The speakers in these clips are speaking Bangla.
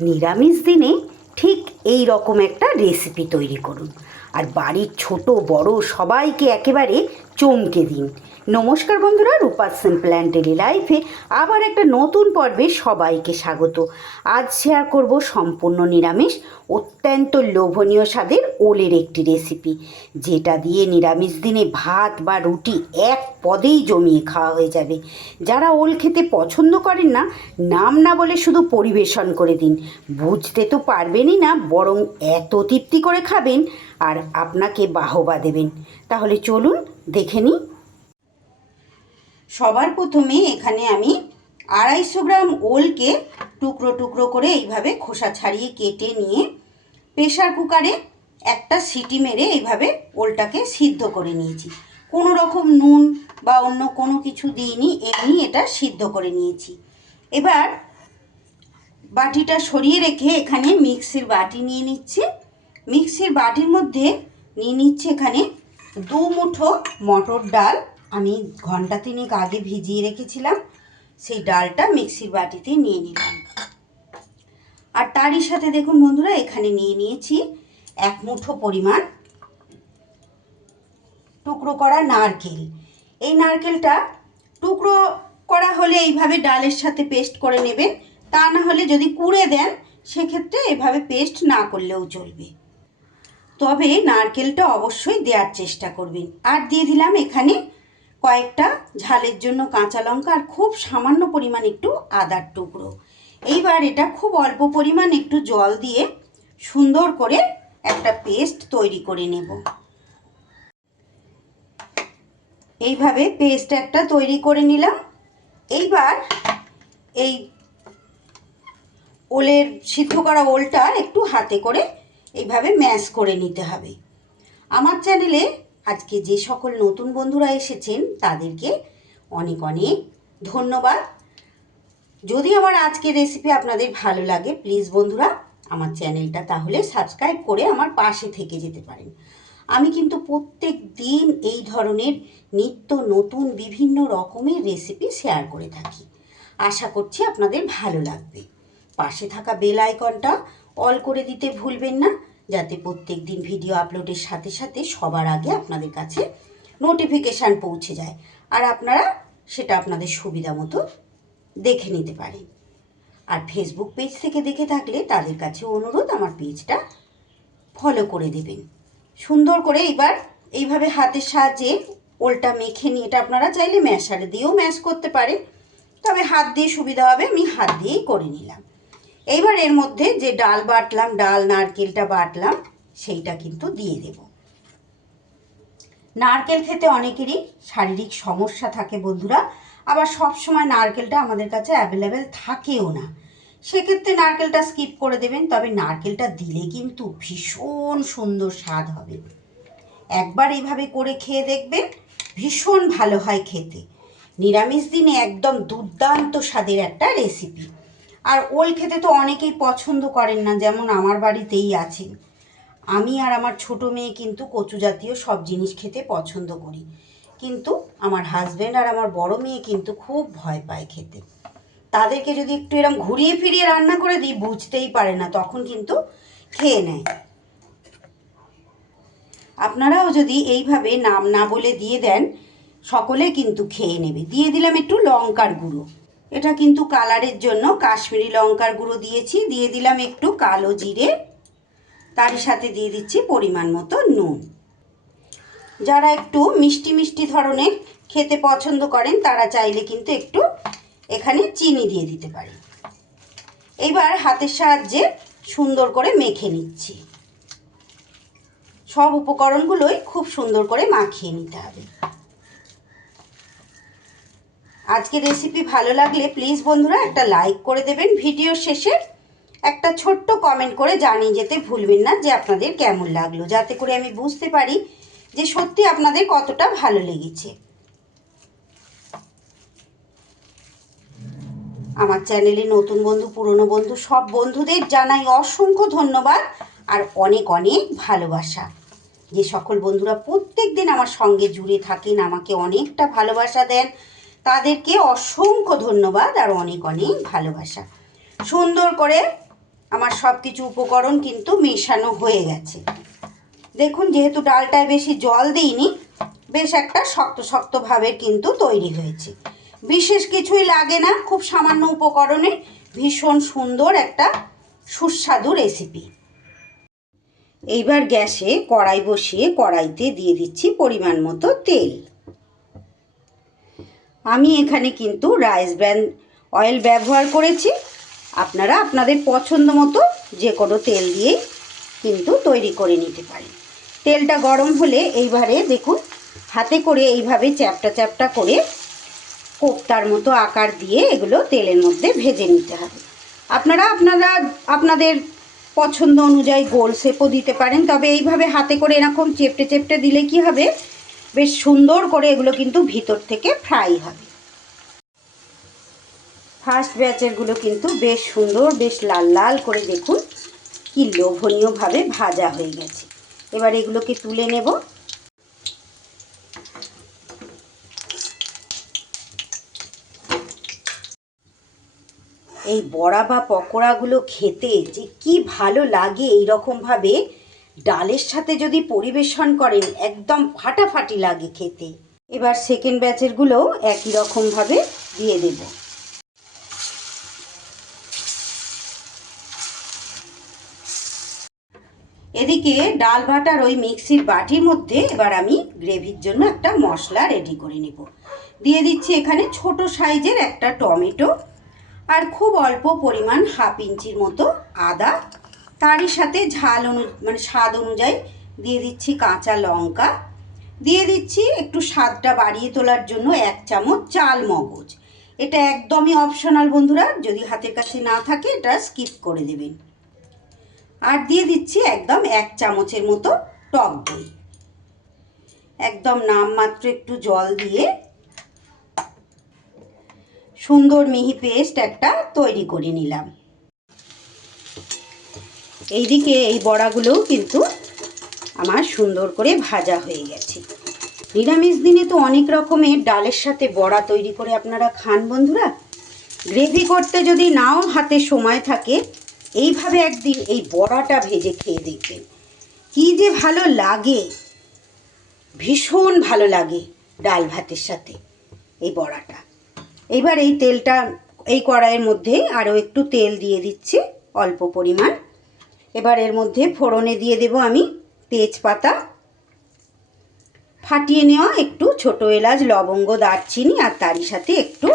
নিরামিষ দিনে ঠিক এই রকম একটা রেসিপি তৈরি করুন আর বাড়ির ছোট বড় সবাইকে একেবারে চমকে দিন। নমস্কার বন্ধুরা, রূপা সিম্পল অ্যান্ড ডেলি লাইফে আবার একটা নতুন পর্বে সবাইকে স্বাগত। আজ শেয়ার করব সম্পূর্ণ নিরামিষ অত্যন্ত লোভনীয় স্বাদের ওলের একটি রেসিপি, যেটা দিয়ে নিরামিষ দিনে ভাত বা রুটি এক পদেই জমিয়ে খাওয়া হয়ে যাবে। যারা ওল খেতে পছন্দ করেন না, নাম না বলে শুধু পরিবেশন করে দিন, বুঝতে তো পারবেনই না, বরং এত তৃপ্তি করে খাবেন আর আপনাকে বাহবা দেবেন। তাহলে চলুন দেখে নিই। সবার প্রথমে এখানে আমি 250 গ্রাম ওলকে টুকরো টুকরো করে এইভাবে খোসা ছাড়িয়ে কেটে নিয়ে প্রেশার কুকারে একটা সিটি মেরে এইভাবে ওলটাকে সিদ্ধ করে নিয়েছি। কোনো রকম নুন বা অন্য কোনো কিছু দিইনি, এমনি এটা সিদ্ধ করে নিয়েছি। এবার বাটিটা সরিয়ে রেখে এখানে মিক্সির বাটি নিয়ে নিচ্ছি। মিক্সির বাটির মধ্যে নিয়ে নিচ্ছি এখানে 2 মুঠো মটর ডাল। আমি ঘন্টা 3 আগে ভিজিয়ে রেখেছিলাম, সেই ডালটা মিক্সির বাটিতে নিয়ে নিলাম। আর তারই সাথে দেখুন বন্ধুরা, এখানে নিয়ে নিয়েছি 1 মুঠো পরিমাণ টুকরো করা নারকেল। এই নারকেলটা টুকরো করা হলে এইভাবে ডালের সাথে পেস্ট করে নেবেন, তা না হলে যদি কুড়ে দেন সেক্ষেত্রে এভাবে পেস্ট না করলেও চলবে, তবে নারকেলটা অবশ্যই দেওয়ার চেষ্টা করবেন। আর দিয়ে দিলাম এখানে কয়েকটা ঝালের জন্য কাঁচা লঙ্কা আর খুব সামান্য পরিমাণ একটু আদার টুকরো। এইবার এটা খুব অল্প পরিমাণ একটু জল দিয়ে সুন্দর করে একটা পেস্ট তৈরি করে নেব। এইভাবে পেস্ট একটা তৈরি করে নিলাম। এইবার এই ওলের সিদ্ধ করা ওলটা একটু হাতে করে এইভাবে ম্যাশ করে নিতে হবে। আমার চ্যানেলে আজকে যে সকল নতুন বন্ধুরা এসেছেন তাদেরকে অনেক অনেক ধন্যবাদ। যদি আমার আজকের রেসিপি আপনাদের ভালো লাগে, প্লিজ বন্ধুরা আমার চ্যানেলটা তাহলে সাবস্ক্রাইব করে আমার পাশে থেকে যেতে পারেন। আমি কিন্তু প্রত্যেক দিন এই ধরনের নিত্য নতুন বিভিন্ন রকমের রেসিপি শেয়ার করে থাকি। আশা করছি আপনাদের ভালো লাগবে। পাশে থাকা বেল আইকনটা অল করে দিতে ভুলবেন না, যাতে প্রত্যেক দিন ভিডিও আপলোডের সাথে সাথে সবার আগে আপনাদের কাছে নোটিফিকেশান পৌঁছে যায় আর আপনারা সেটা আপনাদের সুবিধা মতো দেখে নিতে পারেন। আর ফেসবুক পেজ থেকে দেখে থাকলে তাদের কাছে অনুরোধ, আমার পেজটা ফলো করে দেবেন। সুন্দর করে এবার এইভাবে হাতের সাহায্যে ওলটা মেখে নিয়ে, এটা আপনারা চাইলে ম্যাশারে দিয়েও ম্যাশ করতে পারেন, তবে হাত দিয়ে সুবিধা হবে, আমি হাত দিয়েই করে নিলাম। এইবার এর মধ্যে যে ডাল বাটলাম, ডাল নারকেলটা বাটলাম, সেইটা কিন্তু দিয়ে দেব। নারকেল খেতে অনেকেরই শারীরিক সমস্যা থাকে বন্ধুরা, আবার সব সময় নারকেলটা আমাদের কাছে অ্যাভেলেবেল থাকেও না, সেক্ষেত্রে নারকেলটা স্কিপ করে দেবেন। তবে নারকেলটা দিলে কিন্তু ভীষণ সুন্দর স্বাদ হবে। একবার এইভাবে করে খেয়ে দেখবেন, ভীষণ ভালো হয় খেতে। নিরামিষ দিনে একদম দুর্দান্ত স্বাদের একটা রেসিপি। আর ওল খেতে তো অনেকেই পছন্দ করেন না, যেমন আমার বাড়িতেই আছেন। আমি আর আমার ছোট মেয়ে কিন্তু কচু জাতীয় সব জিনিস খেতে পছন্দ করি, কিন্তু আমার হাজব্যান্ড আর আমার বড় মেয়ে কিন্তু খুব ভয় পায় খেতে। তাদেরকে যদি একটু এরকম ঘুরিয়ে ফিরিয়ে রান্না করে দিই, বুঝতেই পারে না, তখন কিন্তু খেয়ে নেয়। আপনারাও যদি এইভাবে নাম না বলে দিয়ে দেন, সকলে কিন্তু খেয়ে নেবে। দিয়ে দিলাম একটু লঙ্কার গুঁড়ো, এটা কিন্তু কালারের জন্য কাশ্মীরি লঙ্কার গুঁড়ো দিয়েছি। দিয়ে দিলাম একটু কালো জিরে, তার সাথে দিয়ে দিচ্ছি পরিমাণ মতো নুন। যারা একটু মিষ্টি মিষ্টি ধরনের খেতে পছন্দ করেন তারা চাইলে কিন্তু একটু এখানে চিনি দিয়ে দিতে পারেন। এইবার হাতের সাহায্যে সুন্দর করে মেখে নিচ্ছি। সব উপকরণগুলোই খুব সুন্দর করে মাখিয়ে নিতে হবে। আজকে রেসিপি ভালো লাগলে প্লিজ বন্ধুরা একটা লাইক করে দেবেন। ভিডিও শেষে একটা ছোট্ট কমেন্ট করে জানিয়ে যেতে ভুলবেন না যে আপনাদের কেমন লাগলো, যাতে করে আমি বুঝতে পারি যে সত্যি আপনাদের কতটা ভালো লেগেছে। আমার চ্যানেলে নতুন বন্ধু পুরনো বন্ধু সব বন্ধুদের জানাই অসংখ্য ধন্যবাদ আর অনেক অনেক ভালোবাসা। যে সকল বন্ধুরা প্রত্যেক দিন আমার সঙ্গে জুড়ে থাকেন, আমাকে অনেকটা ভালোবাসা দেন, তাদেরকে অসংখ্য ধন্যবাদ আর অনেক অনেক ভালোবাসা। সুন্দর করে আমার সব কিছু উপকরণ কিন্তু মেশানো হয়ে গেছে। দেখুন, যেহেতু ডালটায় বেশি জল দিইনি, বেশ একটা শক্ত শক্ত ভাবের কিন্তু তৈরি হয়েছে। বিশেষ কিছুই লাগে না, খুব সামান্য উপকরণে ভীষণ সুন্দর একটা সুস্বাদু রেসিপি। এইবার গ্যাসে কড়াই বসিয়ে কড়াইতে দিয়ে দিচ্ছি পরিমাণ মতো তেল। আমি এখানে কিন্তু রাইস ব্র্যান অয়েল ব্যবহার করেছি। আপনারা আপনাদের পছন্দ মতো যে কোনো তেল দিয়েই কিন্তু তৈরি করে নিতে পারেন। তেলটা গরম হলে এইবারে দেখুন, হাতে করে এইভাবে চ্যাপটা চ্যাপটা করে কোপ্তার মতো আকার দিয়ে এগুলো তেলের মধ্যে ভেজে নিতে হবে। আপনারা আপনাদের পছন্দ অনুযায়ী গোল শেপও দিতে পারেন, তবে এইভাবে হাতে করে এরকম চেপটে চেপটে দিলে কি হবে, বেশ সুন্দর করে এগুলো কিন্তু ভিতর থেকে ফ্রাই হবে। ফার্স্ট ব্যাচেরগুলো কিন্তু বেশ সুন্দর, বেশ লাল লাল করে দেখুন কি লোভনীয়ভাবে ভাজা হয়ে গেছে। এবার এগুলোকে তুলে নেব। এই বড়া বা পকোড়াগুলো খেতে যে কি ভালো লাগে, এই রকমভাবে ডালের সাথে যদি পরিবেশন করেন একদম ফাটাফাটি লাগে খেতে। এবার সেকেন্ড ব্যাচেরগুলোও একই রকমভাবে দিয়ে দেব। এদিকে ডাল বাটার ওই মিক্সির বাটির মধ্যে এবার আমি গ্রেভির জন্য একটা মশলা রেডি করে নেব। দিয়ে দিচ্ছি এখানে ছোট সাইজের একটা টমেটো, আর খুব অল্প পরিমাণ হাফ ইঞ্চির মতো আদা, তারই সাথে মানে স্বাদ অনুযায়ী দিয়ে দিচ্ছি কাঁচা লঙ্কা, দিয়ে দিচ্ছি একটু স্বাদটা বাড়িয়ে তোলার জন্য 1 চামচ চাল মগজ। এটা একদমই অপশনাল বন্ধুরা, যদি হাতের কাছে না থাকে এটা স্কিপ করে দেবেন। আর দিয়ে দিচ্ছি একদম 1 চামচের মতো টক দই। একদম নামমাত্র একটু জল দিয়ে সুন্দর মিহি পেস্ট একটা তৈরি করে নিলাম। এইদিকে এই বড়াগুলোও কিন্তু আমার সুন্দর করে ভাজা হয়ে গেছে। নিরামিষ দিনে তো অনেক রকমের ডালের সাথে বড়া তৈরি করে আপনারা খান বন্ধুরা। গ্রেভি করতে যদি নাও হাতে সময় থাকে, এইভাবে একদিন এই বড়াটা ভেজে খেয়ে দেখবেন কি যে ভালো লাগে, ভীষণ ভালো লাগে ডাল ভাতের সাথে এই বড়াটা। এবার এই তেলটা এই কড়াইয়ের মধ্যে আরও একটু তেল দিয়ে দিচ্ছি অল্প পরিমাণ। এবার এর মধ্যে ফোড়নে দিয়ে দেব আমি তেজপাতা, ফাটিয়ে নেওয়া একটু ছোট এলাচ, লবঙ্গ, দারচিনি, আর তারই সাথে একটু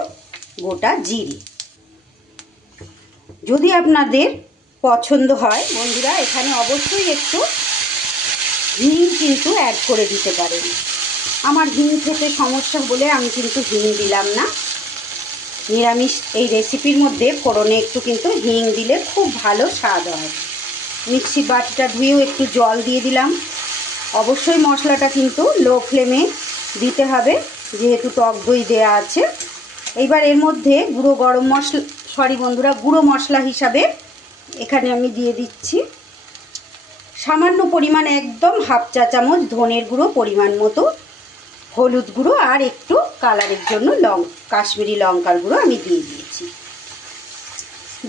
গোটা জিরে। যদি আপনাদের পছন্দ হয় বন্ধুরা, এখানে অবশ্যই একটু হিং কিন্তু অ্যাড করে দিতে পারেন। আমার হিং খেতে সমস্যা বলে আমি কিন্তু হিং দিলাম না। নিরামিষ এই রেসিপির মধ্যে ফোড়নে একটু কিন্তু হিং দিলে খুব ভালো স্বাদ হয়। মিক্সি বাটিটা ধুয়েও একটু জল দিয়ে দিলাম। অবশ্যই মশলাটা কিন্তু লো ফ্লেমে দিতে হবে, যেহেতু টক দই দেওয়া আছে। এইবার এর মধ্যে গুঁড়ো মশলা হিসাবে এখানে আমি দিয়ে দিচ্ছি সামান্য পরিমাণ, একদম হাফ চা চামচ ধনের গুঁড়ো, পরিমাণ মতো হলুদ গুঁড়ো, আর একটু কালারের জন্য কাশ্মীরি লঙ্কার গুঁড়ো আমি দিয়ে দিয়েছি।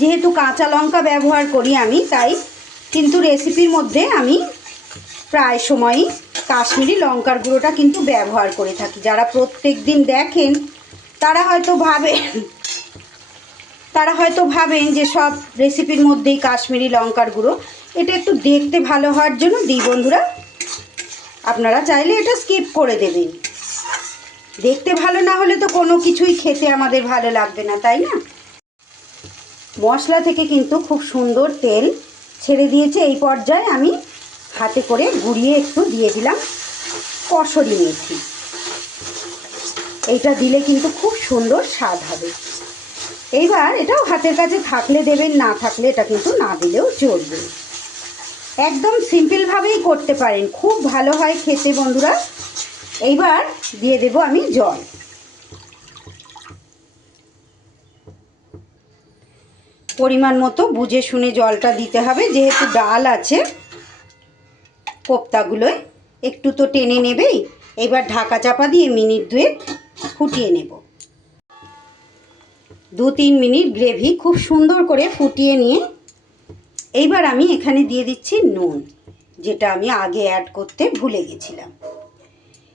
যেহেতু কাঁচা লঙ্কা ব্যবহার করি আমি, তাই কিন্তু রেসিপির মধ্যে আমি প্রায় সময়ই কাশ্মীরি লঙ্কার গুঁড়োটা কিন্তু ব্যবহার করে থাকি। যারা প্রত্যেক দিন দেখেন তারা হয়তো ভাবেন যে সব রেসিপির মধ্যেই কাশ্মীরি লঙ্কার গুঁড়ো। এটা একটু দেখতে ভালো হওয়ার জন্য দিই বন্ধুরা, আপনারা চাইলে এটা স্কিপ করে দেবেন। দেখতে ভালো না হলে তো কোনো কিছুই খেতে আমাদের ভালো লাগবে না, তাই না? মশলা থেকে কিন্তু খুব সুন্দর তেল ছেড়ে দিয়েছে। এই পর্যায়ে আমি হাতে করে গুঁড়িয়ে একটু দিয়ে দিলাম কসুরি মেথি। এইটা দিলে কিন্তু খুব সুন্দর স্বাদ হবে। এইবার এটাও হাতের কাছে থাকলে দেবেন, না থাকলে এটা কিন্তু না দিলেও চলবে। একদম সিম্পলভাবেই করতে পারেন, খুব ভালো হয় খেতে বন্ধুরা। এইবার দিয়ে দেব আমি জল। পরিমাণ মতো বুঝে শুনে জলটা দিতে হবে, যেহেতু ডাল আছে কোপ্তাগুলোয় একটু তো টেনে নেবেই। এবার ঢাকা চাপা দিয়ে মিনিট 2 ফুটিয়ে নেব। 2-3 মিনিট গ্রেভি খুব সুন্দর করে ফুটিয়ে নিয়ে এইবার আমি এখানে দিয়ে দিচ্ছি নুন, যেটা আমি আগে অ্যাড করতে ভুলে গেছিলাম।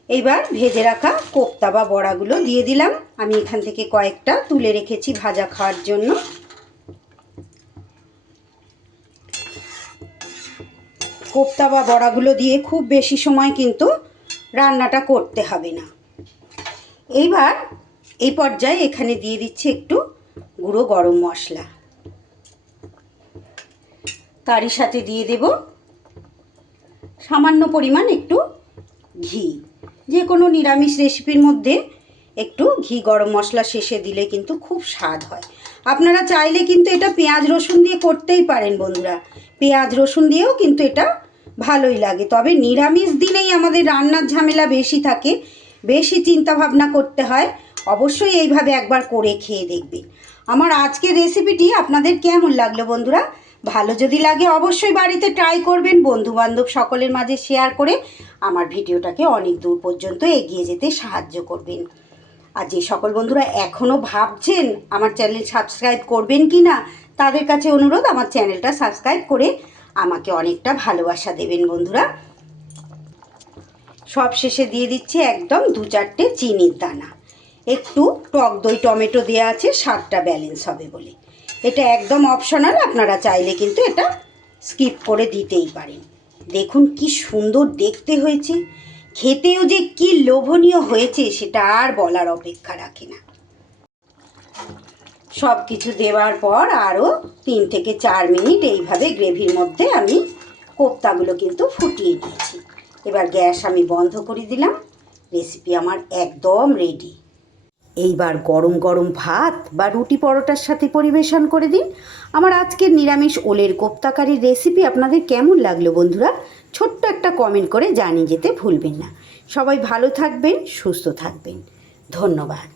এইবার ভেজে রাখা কোপ্তা বা বড়াগুলো দিয়ে দিলাম। আমি এখান থেকে কয়েকটা তুলে রেখেছি ভাজা খাওয়ার জন্য। কোপ্তা বা বড়াগুলো দিয়ে খুব বেশি সময় কিন্তু রান্নাটা করতে হবে না। এইবার এই পর্যায়ে এখানে দিয়ে দিচ্ছি একটু গুঁড়ো গরম মশলা, তারই সাথে দিয়ে দেব সামান্য পরিমাণ একটু ঘি। যে কোনো নিরামিষ রেসিপির মধ্যে একটু ঘি গরম মশলা শেষে দিলে কিন্তু খুব স্বাদ হয়। আপনারা চাইলে কিন্তু এটা পেঁয়াজ রসুন দিয়ে করতেই পারেন বন্ধুরা, পেঁয়াজ রসুন দিয়েও কিন্তু এটা ভালোই লাগে। তবে নিরামিষ দিনেই আমাদের রান্নার ঝামেলা বেশি থাকে, বেশি চিন্তা ভাবনা করতে হয়। অবশ্যই এইভাবে একবার করে খেয়ে দেখবেন। আমার আজকের রেসিপিটি আপনাদের কেমন লাগলো বন্ধুরা? ভালো যদি লাগে অবশ্যই বাড়িতে ট্রাই করবেন, বন্ধুবান্ধব সকলের মাঝে শেয়ার করে আমার ভিডিওটাকে অনেক দূর পর্যন্ত এগিয়ে যেতে সাহায্য করবেন। আর যে সকল বন্ধুরা এখনও ভাবছেন আমার চ্যানেল সাবস্ক্রাইব করবেন কি না, তাদের কাছে অনুরোধ আমার চ্যানেলটা সাবস্ক্রাইব করে আমাকে অনেকটা ভালোবাসা দেবেন বন্ধুরা। সব শেষে দিয়ে দিচ্ছি একদম 2-4টে চিনির দানা। একটু টক দই টমেটো দেওয়া আছে, স্বাদটা ব্যালেন্স হবে বলে। এটা একদম অপশনাল, আপনারা চাইলে কিন্তু এটা স্কিপ করে দিতেই পারেন। দেখুন কি সুন্দর দেখতে হয়েছে, খেতেও যে কি লোভনীয় হয়েছে সেটা আর বলার অপেক্ষা রাখে না। সব কিছু দেওয়ার পর আরও 3 থেকে 4 মিনিট এইভাবে গ্রেভির মধ্যে আমি কোপ্তাগুলো কিন্তু ফুটিয়ে নিয়েছি। এবার গ্যাস আমি বন্ধ করে দিলাম। রেসিপি আমার একদম রেডি। এইবার গরম গরম ভাত বা রুটি পরোটার সাথে পরিবেশন করে দিন। আমার আজকের নিরামিষ ওলের কোপ্তা কারির রেসিপি আপনাদের কেমন লাগলো বন্ধুরা? ছোট্ট একটা কমেন্ট করে জানিয়ে যেতে ভুলবেন না। সবাই ভালো থাকবেন, সুস্থ থাকবেন। ধন্যবাদ।